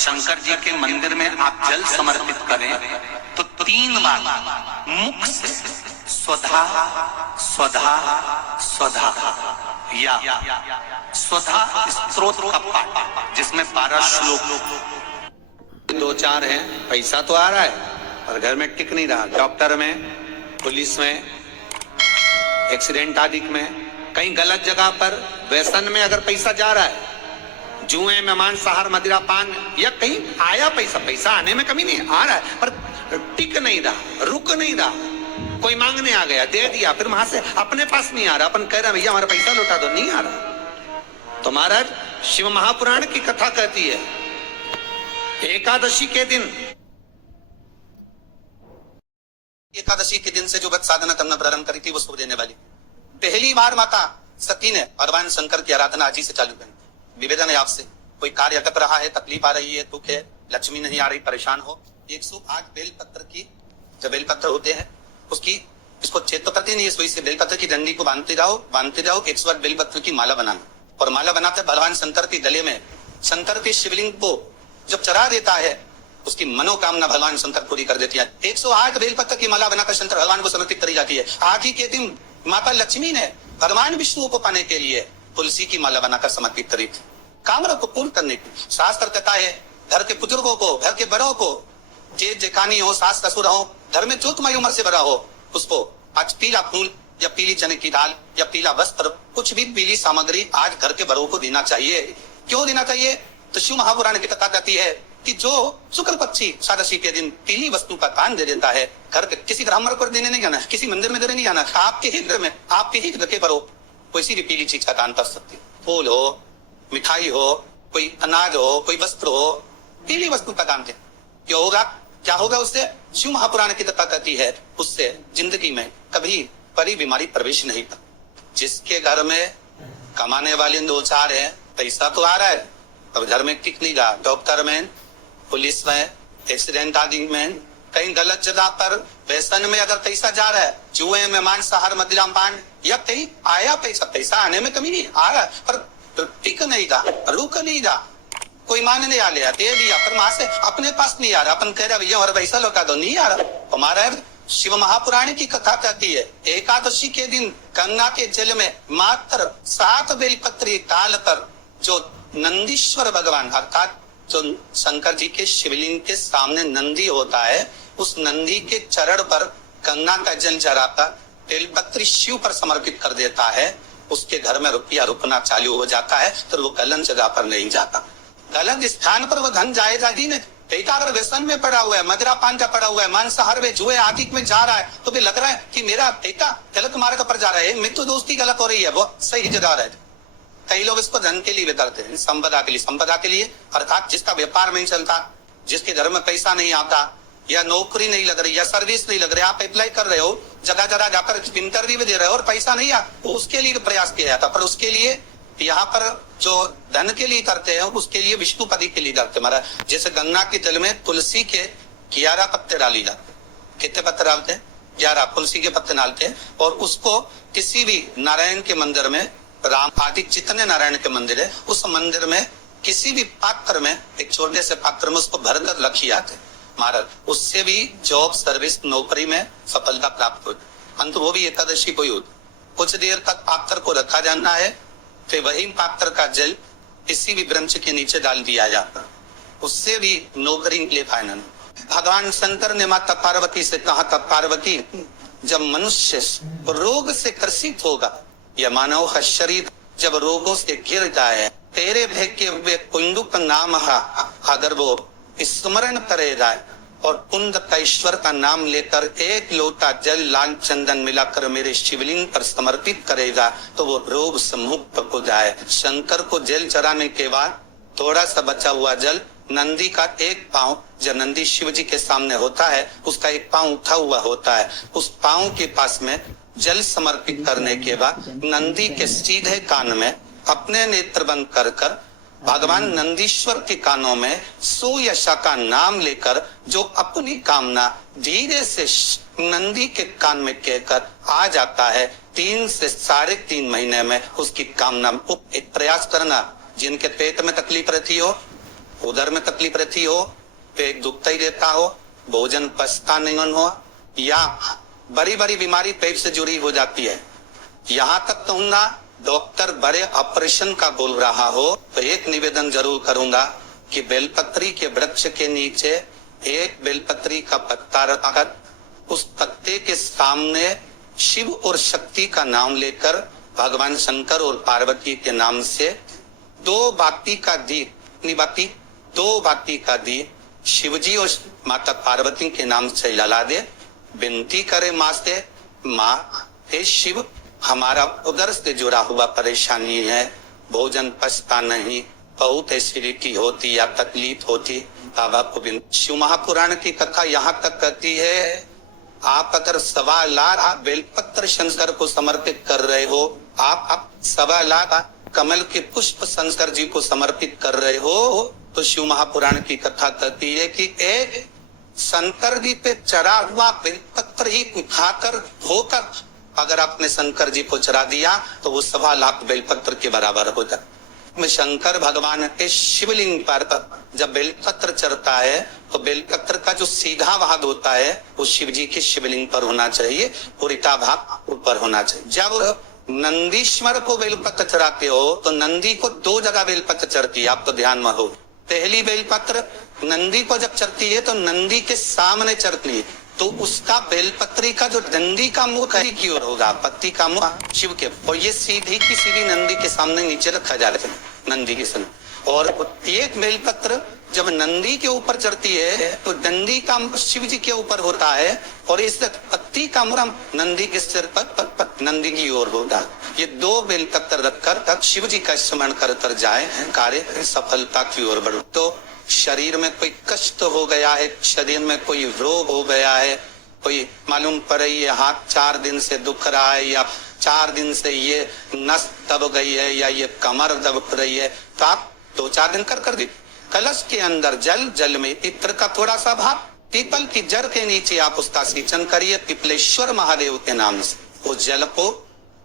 शंकर जी के मंदिर में आप जल समर्पित करें तो 3 बार मुख से स्वधा स्वधा स्वधा या स्वधा स्तोत्र का पाठ, जिसमें 12 श्लोक 2-4 हैं। पैसा तो आ रहा है और घर में टिक नहीं रहा। डॉक्टर में, पुलिस में, एक्सीडेंट आदि में, कहीं गलत जगह पर, व्यसन में अगर पैसा जा रहा है, जुए में, मांसाहार, मदिरा पान, या कहीं आया पैसा आने में कमी नहीं, आ रहा है पर टिक नहीं रहा, रुक नहीं रहा। कोई मांगने आ गया, दे दिया, फिर वहां से अपने पास नहीं आ रहा, अपन कह रहे हैं भैया हमारा पैसा लौटा दो, नहीं आ रहा। तो महाराज शिव महापुराण की कथा कहती है एकादशी के दिन, एकादशी के दिन से जो व्रत साधना करना प्रारंभ करी थी वो शुभ देने वाली। पहली बार माता सती ने भगवान शंकर की आराधना आज ही से चालू करी। निवेदन है आपसे, कोई कार्य अटक रहा है, तकलीफ आ रही है, दुख है, लक्ष्मी नहीं आ रही, परेशान हो, 108 बेलपत्र की, जो बेलपत्र होते हैं उसकी, इसको छेद तो करते नहीं है, से बेलपत्र की डंडी को बांधते जाओ 108 बेलपत्र की माला बनाना, और माला बनाते भगवान शंकर के गले में, शंकर के शिवलिंग को जब चढ़ा देता है उसकी मनोकामना भगवान शंकर पूरी कर देती है। 108 बेलपत्र की माला बनाकर शंकर भगवान को समर्पित करी जाती है। आज ही के दिन माता लक्ष्मी ने भगवान विष्णु को पाने के लिए तुलसी की माला बनाकर समर्पित करी थी, कामना को पूर्ण करने की। शास्त्र कहता है घर के बुजुर्गों को, घर के बड़ों को, जेठ जेठानी हो, सास ससुर हो, घर में जो तुम्हारी उम्र से बड़ा हो, उसको आज पीला फूल या पीली चने की दाल या पीला वस्त्र, कुछ भी पीली सामग्री आज घर के बड़ों को देना चाहिए। क्यों देना चाहिए? तो शिव महापुराण की कथा कहती है कि जो शुक्ल पक्षी एकादशी के दिन पीली वस्तु का दान दे देता है, घर के किसी ब्राह्मण को देने नहीं जाना, किसी मंदिर में देने नहीं जाना, आपके ही घर में, आपके ही घर के बड़ों कोई भी पीली चीज का दान कर सकते। फूल हो, मिठाई हो, कोई अनाज हो, कोई वस्त्र हो, पीली वस्तु का दान दे। क्यों होगा? क्या होगा उससे? शिव महापुराण की कथा कहती है उससे जिंदगी में कभी बड़ी बीमारी प्रवेश नहीं कर। जिसके घर में कमाने वाले 2-4 है, पैसा तो आ रहा है अब घर में टिक नहीं रहा, डॉक्टर में, पुलिस में, एक्सीडेंट आदि में, कहीं गलत जगह पर, व्यसन में अगर पैसा जा रहा है, जुए में, मांसाहार, मदिरा पान, या कहीं आया पैसा आने में कमी नहीं, आ रहा है पर टिक नहीं रहा, रुक नहीं रहा, कोई मांगने आ लिया, दे दिया, पर वहां से अपने पास नहीं आ रहा, अपन कह रहा भैया हमारा पैसा लौटा दो, नहीं आ रहा। हमारा शिव महापुराण की कथा कहती है एकादशी के दिन गंगा के जल में मात्र 7 बेलपत्री डालकर जो नंदीश्वर भगवान अर्थात जो शंकर जी के शिवलिंग के सामने नंदी होता है, उस नंदी के चरण पर गंगा का जल चढ़ाकर बेलपत्री शिव पर समर्पित कर देता है, उसके घर में रुपया रुकना चालू हो जाता है, तो वो गलत जगह पर नहीं जाता, गलत स्थान पर वो धन जाएगा ही नहीं। बेटा अगर व्यसन में पड़ा हुआ है, मदिरा पान का पड़ा हुआ है, मांसाहार में, जुए आदि में जा रहा है, तो भी लग रहा है कि मेरा बेटा गलत मार्ग पर जा रहा है, मित्र दोस्ती गलत हो रही है, वो सही जगह रहे। कई लोग इसको धन के लिए बिताते हैं, संपदा के लिए, संपदा के लिए अर्थात जिसका व्यापार नहीं चलता, जिसके घर में पैसा नहीं आता, या नौकरी नहीं लग रही, या सर्विस नहीं लग रही, आप अप्लाई कर रहे हो, जगह जगह जाकर इंटरव्यू भी दे रहे हो और पैसा नहीं आ, तो उसके लिए प्रयास किया जाता, पर उसके लिए यहाँ पर जो धन के लिए करते हैं उसके लिए विष्णुपति के लिए करते। महाराज जैसे गंगा के जल में तुलसी के 11 पत्ते डाली जाते, कितने पत्ते डालते हैं? 11 तुलसी के पत्ते डालते हैं, और उसको किसी भी नारायण के मंदिर में, राम आदि जितने नारायण के मंदिर है, उस मंदिर में किसी भी पात्र में, एक छोटे से पात्र में उसको भरकर रखी जाते महाराज, उससे भी जॉब, सर्विस, नौकरी में सफलता प्राप्त होती। अंत वो भी एकादशी को ही होती। कुछ देर तक पात्र को रखा जाना है, फिर वही पात्र का जल किसी भी वृक्ष के नीचे डाल दिया जाता, उससे भी नौकरी के लिए फाइनल। भगवान शंकर ने माता पार्वती से कहा था, पार्वती जब मनुष्य रोग से ग्रसित होगा या मानव का शरीर जब रोगों से घिर जाए, तेरे भेके हुए कुंडुक नाम अगर वो स्मरण करेगा और कुंद का ईश्वर का नाम लेकर एक लोटा जल लाल चंदन मिलाकर मेरे शिवलिंग पर समर्पित करेगा, तो वो रोग से मुक्त हो जाए। शंकर को जल चढ़ाने के बाद थोड़ा सा बचा हुआ जल नंदी का एक पांव, जब नंदी शिव जी के सामने होता है, उसका एक पांव उठा हुआ होता है, उस पांव के पास में जल समर्पित करने के बाद नंदी के सीधे कान में अपने नेत्र बंद कर भगवान नंदीश्वर के कानों में सुयशा का नाम लेकर जो अपनी कामना धीरे से नंदी के कान में कहकर आ जाता है, 3 से 3.5 महीने में उसकी कामना। एक प्रयास करना, जिनके पेट में तकलीफ रहती हो, उधर में तकलीफ रहती हो, पेट दुखता ही रहता हो, भोजन पचता नहीं हो, या बड़ी बड़ी बीमारी पेट से जुड़ी हो जाती है, यहाँ तक कहूंगा डॉक्टर बड़े ऑपरेशन का बोल रहा हो तो एक निवेदन जरूर करूंगा कि बेलपत्री के वृक्ष के नीचे एक बेलपत्री का पत्ता रखकर उस पत्ते के सामने शिव और शक्ति का नाम लेकर भगवान शंकर और पार्वती के नाम से 2 बाती का दीप, कितनी बाती? 2 बाती का दीप शिवजी और माता पार्वती के नाम से जला दे, विनती करे माँ से, माँ हे शिव, हमारा उदर से जुड़ा हुआ परेशानी है, भोजन पचता नहीं, बहुत एसिडिटी होती या तकलीफ होती, बाबा को शिव महापुराण की कथा यहाँ तक कहती है, आप अगर 1.25 लाख बेलपत्र शंकर को समर्पित कर रहे हो, आप 1.25 लाख कमल के पुष्प शंकर जी को समर्पित कर रहे हो, तो शिव महापुराण की कथा कहती है कि एक शंकर जी पे चढ़ा हुआ बेलपत्र ही उठाकर धोकर अगर आपने शंकर जी को चढ़ा दिया तो वो 1.25 लाख बेलपत्र के बराबर हो जाता। में शंकर भगवान के शिवलिंग पर जब बेलपत्र चढ़ता है तो बेलपत्र का जो सीधा भाग होता है वो शिव जी के शिवलिंग पर होना चाहिए, उल्टा भाग ऊपर होना चाहिए। जब नंदीश्वर को बेलपत्र चढ़ाते हो तो नंदी को 2 जगह बेलपत्र चढ़ती है, आप तो ध्यान में हो। पहली बेलपत्र नंदी को जब चढ़ती है तो नंदी के सामने चढ़ती है, तो उसका बेलपत्री का जो डंडी का मुंह कहीं की ओर होगा, पत्ती का मुंह शिव के, और ये सीधी की सीधी नंदी के सामने नीचे रखा जा रहा है, नंदी के सामने। और एक बेलपत्र जब नंदी के ऊपर चढ़ती है तो डंडी का शिव जी के ऊपर होता है और इस पत्ती का मुरम नंदी के सिर पर नंदी की ओर होगा। ये 2 बेलपत्र रखकर तब शिव जी का स्मरण कर जाए, कार्य सफलता की ओर बढ़ो। तो शरीर में कोई कष्ट हो गया है, शरीर में कोई रोग हो गया है, कोई मालूम पड़े ये हाथ 4 दिन से दुख रहा है या 4 दिन से ये नस दब गई है या ये कमर दब रही है, तो आप 2-4 दिन कर दी। कलश के अंदर जल में पितर का थोड़ा सा भाग, पीपल की जड़ के नीचे आप उसका सिंचन करिए पिपलेश्वर महादेव के नाम से। उस जल को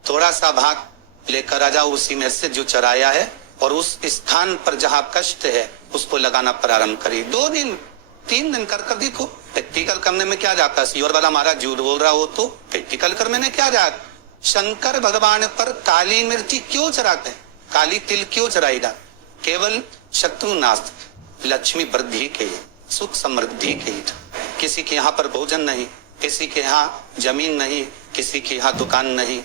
थोड़ा सा भाग लेकर आ जाओ, उसी में से जो चराया है, और उस स्थान पर जहाँ कष्ट है उसको लगाना प्रारंभ करिए। 2 दिन 3 दिन कर देखो, प्रैक्टिकल करने में क्या जाता है। सीवर वाला महाराज झूठ बोल रहा हो तो प्रैक्टिकल करने में क्या जाता। शंकर भगवान पर काली मिर्ची क्यों चढ़ाते हैं, काली तिल क्यों चढ़ाएगा? केवल शत्रु नाश, लक्ष्मी वृद्धि के, सुख समृद्धि के। किसी के यहाँ पर भोजन नहीं, किसी के यहाँ जमीन नहीं, किसी के यहाँ दुकान नहीं,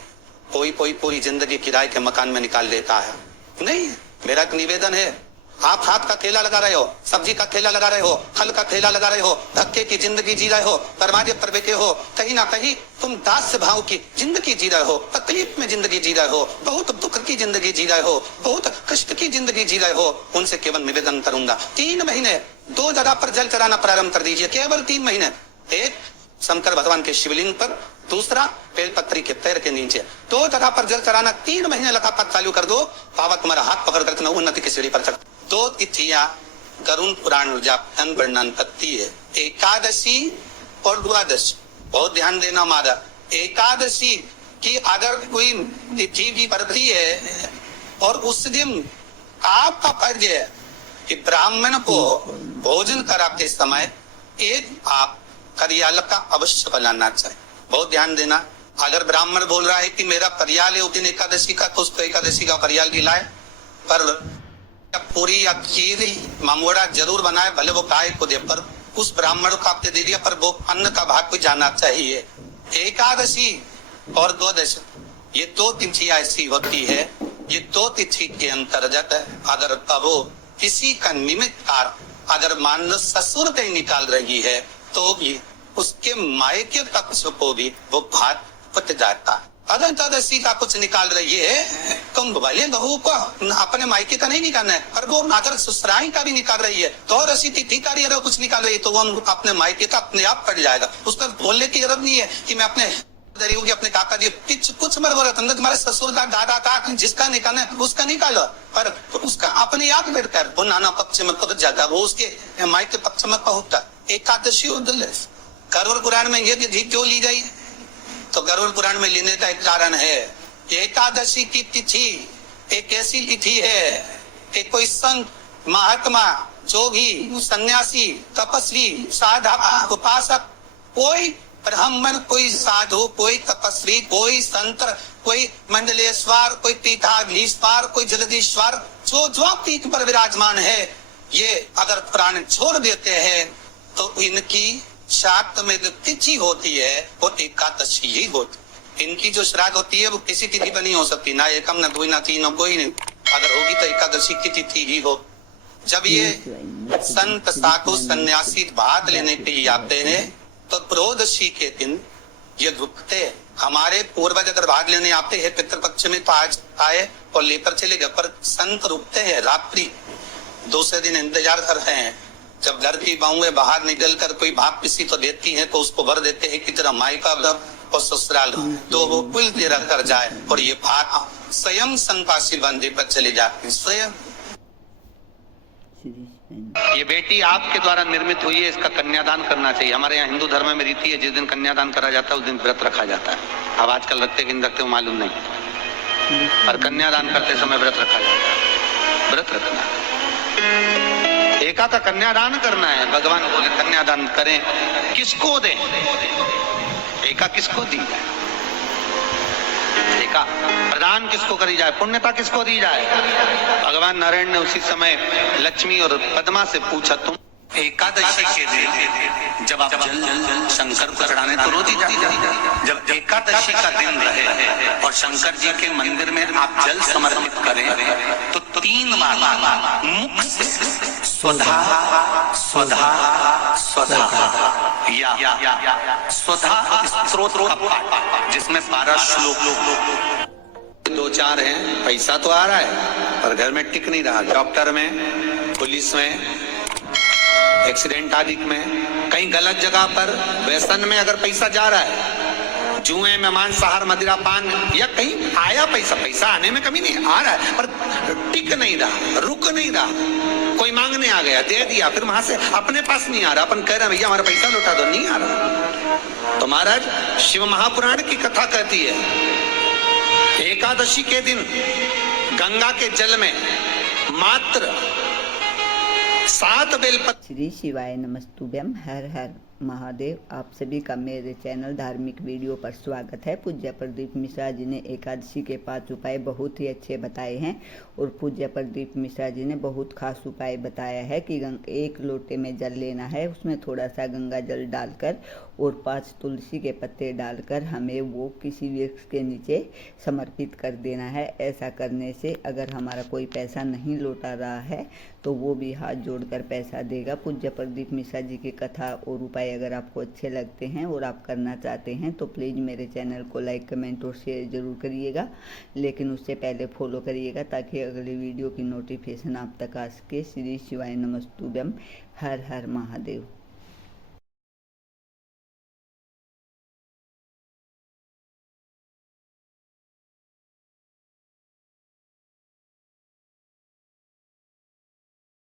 कोई पूरी जिंदगी किराए के मकान में निकाल लेता है। नहीं, मेरा एक निवेदन है, आप हाथ का ठेला लगा रहे हो, सब्जी का ठेला लगा रहे हो, फल का ठेला लगा रहे हो, धक्के की जिंदगी जी रहे हो, दरवाजे पर बैठे हो, कहीं ना कहीं तुम दास भाव की जिंदगी जी रहे हो, तकलीफ में जिंदगी जी रहे हो, बहुत दुख की जिंदगी जी रहे हो, बहुत कष्ट की जिंदगी जी रहे हो, उनसे केवल निवेदन करूंगा 3 महीने 2 जगह पर जल चढ़ाना प्रारंभ कर दीजिए, केवल 3 महीने। एक शंकर भगवान के शिवलिंग पर, दूसरा बेलपत्री के पैर के नीचे, 2 जगह पर जल चढ़ाना 3 महीने लगातार चालू कर दो, बाबा तुम्हारा हाथ पकड़ कर उन्नति की सीढ़ी पर चढ़। 2 तिथियां गरुण पुराण वर्णन करती है, एकादशी और द्वादशी। बहुत ध्यान देना हमारा, एकादशी की अगर कोई तिथि भी पड़ती है और उस दिन आपका फर्ज है कि ब्राह्मण को भोजन कराते समय एक आप करियाल का अवश्य बनाना चाहिए। बहुत ध्यान देना, अगर ब्राह्मण बोल रहा है कि मेरा करियाल है उस दिन एकादशी का, तो उसको एकादशी का करियाल दिलाए, पर पूरी या खीर मामोड़ा जरूर बनाए, भले वो गाय को दे, पर उस ब्राह्मण को आपने दे दिया, पर वो अन्न का भाग को जाना चाहिए। एकादशी और द्वादशी ये 2 तिथियां ऐसी होती है, ये 2 तिथि के अंतर्गत अगर वो किसी का निमित्त अगर मान लो ससुर कहीं निकाल रही है तो भी उसके मायके पक्ष को भी वो भाग पट जाता है। अगर एकादशी का कुछ निकाल रही है तो भले बहू को अपने मायके का नहीं निकालना है, पर वो अगर ससुराई का भी निकाल रही है तो रसी तिथि का अगर कुछ निकाल रही है तो वो अपने मायके का अपने आप पड़ जाएगा। उसका बोलने की जरूरत नहीं है कि मैं अपने अपने काका जी कुछ मर बोला तुम्हारे ससुर का दादा का जिसका निकालना है उसका निकालो, पर उसका अपने आप बैठकर वो नाना पक्ष में पहुंच जाता, वो उसके मायके पक्ष में पहुंचता। एकादशी गरुड़ पुराण में ये विधि क्यों ली गई, तो गरुड़ पुराण में लेने का एक कारण है। एकादशी की तिथि एक ऐसी तिथि है कि कोई संत महात्मा जो भी सन्यासी, तपस्वी, साधक, उपासक, कोई ब्राह्मण, कोई साधु, कोई तपस्वी, कोई संत, कोई मंडलेश्वर, कोई पीठाधीश्वर, कोई जगदीश्वर, जो जो पीठ पर विराजमान है, ये अगर प्राण छोड़ देते हैं तो इनकी श्राद्ध में जो तिथि होती है वो एकादशी ही होती। इनकी जो श्राद्ध होती है वो किसी तिथि पर नहीं हो सकती, ना एकम, ना दुई, ना तीन, कोई नहीं। अगर होगी तो एकादशी की तिथि ही हो। जब ये संत, साधु, सन्यासी भाग लेने के लिए आते हैं तो त्रयोदशी के दिन ये रुकते हैं। हमारे पूर्वज अगर भाग लेने आते हैं पितृपक्ष में तो आज आए और लेकर चले गए, पर संत रुकते हैं रात्रि, दूसरे दिन इंतजार कर रहे हैं। जब घर की बहुएं बाहर निकल कर कोई भाप किसी तो देती हैं तो उसको वर देते हैं कि तेरा मायका और ससुराल तो वो कुल तेरा कर जाए, और ये भाग स्वयं संतासी बंदे पर चले जाते हैं। स्वयं ये बेटी आपके द्वारा निर्मित हुई है, इसका कन्यादान करना चाहिए। हमारे यहाँ हिंदू धर्म में रीति है, जिस दिन कन्यादान करा जाता है उस दिन व्रत रखा जाता है। अब आजकल रखते कि नहीं रखते मालूम नहीं, पर कन्यादान करते समय व्रत रखा जाता है। व्रत रखना, एका का कन्यादान करना है। भगवान बोले कन्यादान करें, किसको दें? एका किसको दी जाए? एका प्रदान किसको करी जाए? पुण्यता किसको दी जाए? भगवान नारायण ने उसी समय लक्ष्मी और पद्मा से पूछा, तुम एकादशी के दिन जब आप जल शंकर को चढ़ाने तो रो दी जाती, जब एकादशी का दिन रहे और शंकर जी के मंदिर में आप जल समर्पित करें तो 3 बार मुख से स्वधा स्वधा स्वधा या स्वधा स्त्रोत का पाठ, जिसमें 12 श्लोक 2-4 हैं। पैसा तो आ रहा है पर घर में टिक नहीं रहा। डॉक्टर में, पुलिस में, एक्सीडेंट आदि में, कहीं गलत जगह पर व्यसन में अगर पैसा जा रहा है, जुए में, मांसाहार, मदिरा पान, या कहीं आया पैसा आने में कमी नहीं, आ रहा है पर टिक नहीं रहा, रुक नहीं रहा। कोई मांगने आ गया, दे दिया, फिर वहां से अपने पास नहीं आ रहा, अपन कह रहे हैं भैया हमारा पैसा लौटा दो, नहीं आ रहा। तो महाराज शिव महापुराण की कथा कहती है एकादशी के दिन गंगा के जल में मात्र 7 बेलपत्र। श्री शिवाय नमस्तुभ्यम। हर हर महादेव। आप सभी का मेरे चैनल धार्मिक वीडियो पर स्वागत है। पूज्य प्रदीप मिश्रा जी ने एकादशी के 5 उपाय बहुत ही अच्छे बताए हैं और पूज्य प्रदीप मिश्रा जी ने बहुत खास उपाय बताया है कि 1 लोटे में जल लेना है, उसमें थोड़ा सा गंगा जल डालकर और 5 तुलसी के पत्ते डालकर हमें वो किसी वृक्ष के नीचे समर्पित कर देना है। ऐसा करने से अगर हमारा कोई पैसा नहीं लौटा रहा है तो वो भी हाथ जोड़कर पैसा देगा। पूज्य प्रदीप मिश्रा जी की कथा और उपाय अगर आपको अच्छे लगते हैं और आप करना चाहते हैं तो प्लीज़ मेरे चैनल को लाइक, कमेंट और शेयर ज़रूर करिएगा, लेकिन उससे पहले फॉलो करिएगा ताकि अगली वीडियो की नोटिफिकेशन आप तक आ सके। श्री शिवाय नमस्तुभ्यम। हर हर महादेव।